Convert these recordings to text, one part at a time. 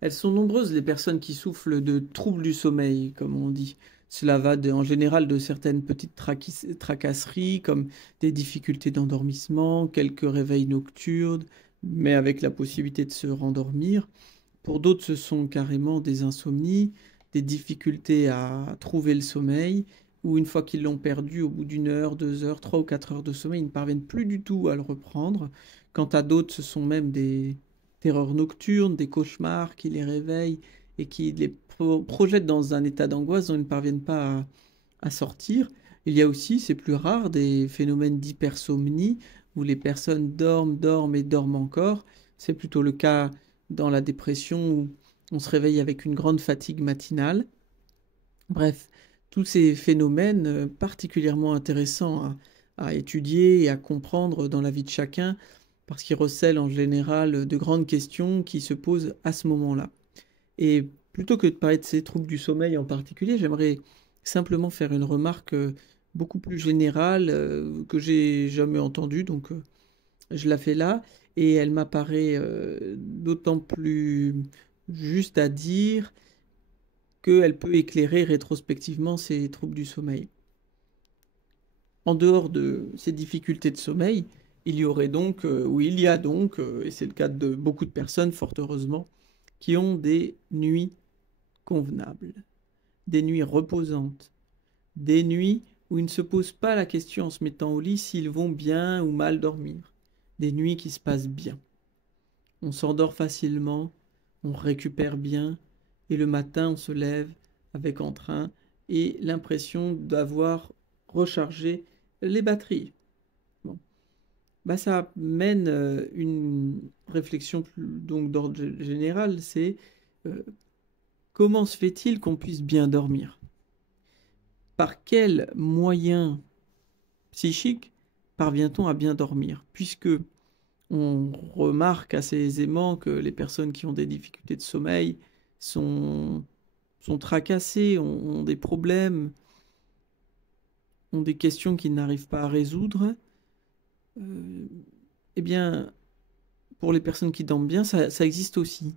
Elles sont nombreuses les personnes qui souffrent de troubles du sommeil, comme on dit. Cela va en général de certaines petites tracasseries, comme des difficultés d'endormissement, quelques réveils nocturnes, mais avec la possibilité de se rendormir. Pour d'autres, ce sont carrément des insomnies, des difficultés à trouver le sommeil, ou une fois qu'ils l'ont perdu, au bout d'une heure, 2 heures, 3 ou 4 heures de sommeil, ils ne parviennent plus du tout à le reprendre. Quant à d'autres, ce sont même des terreurs nocturnes, des cauchemars qui les réveillent et qui les projettent dans un état d'angoisse dont ils ne parviennent pas à sortir. Il y a aussi, c'est plus rare, des phénomènes d'hypersomnie où les personnes dorment, dorment et dorment encore. C'est plutôt le cas dans la dépression où on se réveille avec une grande fatigue matinale. Bref, tous ces phénomènes particulièrement intéressants à étudier et à comprendre dans la vie de chacun parce qu'ils recèlent en général de grandes questions qui se posent à ce moment-là. Et plutôt que de parler de ces troubles du sommeil en particulier, j'aimerais simplement faire une remarque beaucoup plus générale que j'ai jamais entendue, donc je la fais là, et elle m'apparaît d'autant plus juste à dire qu'elle peut éclairer rétrospectivement ces troubles du sommeil. En dehors de ces difficultés de sommeil, il y aurait donc, ou il y a donc, et c'est le cas de beaucoup de personnes, fort heureusement, qui ont des nuits convenables, des nuits reposantes, des nuits où ils ne se posent pas la question en se mettant au lit s'ils vont bien ou mal dormir, des nuits qui se passent bien. On s'endort facilement, on récupère bien, et le matin on se lève avec entrain et l'impression d'avoir rechargé les batteries. Bon. Bah, ça mène une réflexion donc d'ordre général, c'est euh, comment se fait-il qu'on puisse bien dormir? Par quels moyens psychiques parvient-on à bien dormir? Puisque on remarque assez aisément que les personnes qui ont des difficultés de sommeil sont, sont tracassées, ont des problèmes, ont des questions qu'ils n'arrivent pas à résoudre. Euh, eh bien, pour les personnes qui dorment bien, ça existe aussi.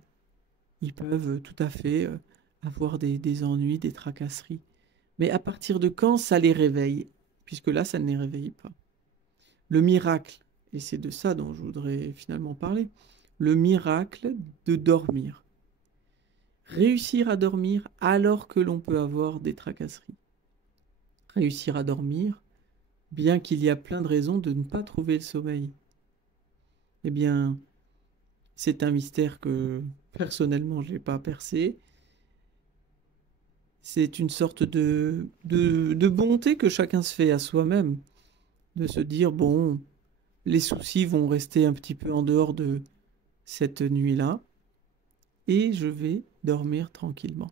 Ils peuvent tout à fait avoir des ennuis, des tracasseries. Mais à partir de quand ça les réveille? Puisque là, ça ne les réveille pas. Le miracle, et c'est de ça dont je voudrais finalement parler, le miracle de dormir. Réussir à dormir alors que l'on peut avoir des tracasseries. Réussir à dormir, bien qu'il y a plein de raisons de ne pas trouver le sommeil. Eh bien, c'est un mystère que personnellement je n'ai pas percé. C'est une sorte de bonté que chacun se fait à soi-même, de se dire, bon, les soucis vont rester un petit peu en dehors de cette nuit-là, et je vais dormir tranquillement.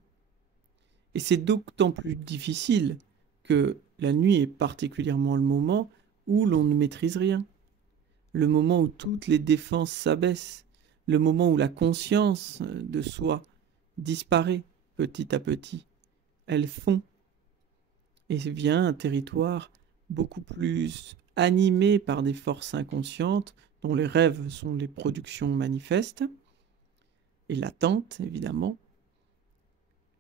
Et c'est d'autant plus difficile que la nuit est particulièrement le moment où l'on ne maîtrise rien, le moment où toutes les défenses s'abaissent, le moment où la conscience de soi disparaît petit à petit. Elle fond et vient un territoire beaucoup plus animé par des forces inconscientes dont les rêves sont les productions manifestes et latentes évidemment.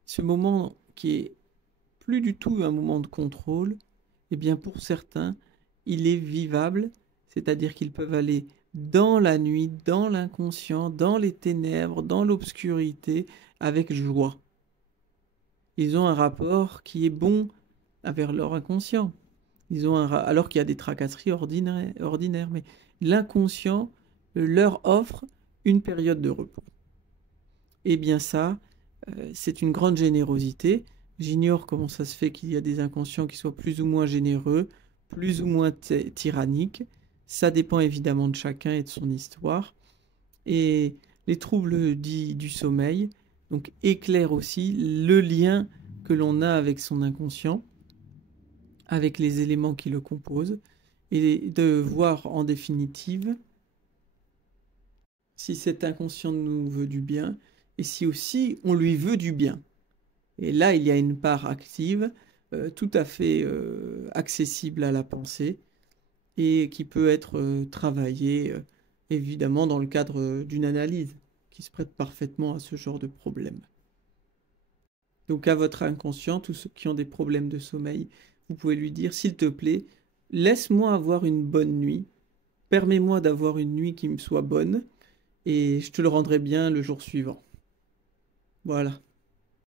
Ce moment qui est plus du tout un moment de contrôle, eh bien pour certains, il est vivable, c'est-à-dire qu'ils peuvent aller dans la nuit, dans l'inconscient, dans les ténèbres, dans l'obscurité, avec joie. Ils ont un rapport qui est bon avec leur inconscient. Alors qu'il y a des tracasseries ordinaires, mais l'inconscient leur offre une période de repos. Eh bien ça, c'est une grande générosité. J'ignore comment ça se fait qu'il y a des inconscients qui soient plus ou moins généreux, plus ou moins tyranniques. Ça dépend évidemment de chacun et de son histoire. Et les troubles dits du sommeil donc éclairent aussi le lien que l'on a avec son inconscient, avec les éléments qui le composent, et de voir en définitive si cet inconscient nous veut du bien et si aussi on lui veut du bien. Et là, il y a une part active, tout à fait accessible à la pensée et qui peut être travaillée évidemment dans le cadre d'une analyse. qui se prête parfaitement à ce genre de problème. Donc à votre inconscient, tous ceux qui ont des problèmes de sommeil, vous pouvez lui dire, s'il te plaît, laisse-moi avoir une bonne nuit, permets-moi d'avoir une nuit qui me soit bonne, et je te le rendrai bien le jour suivant. Voilà.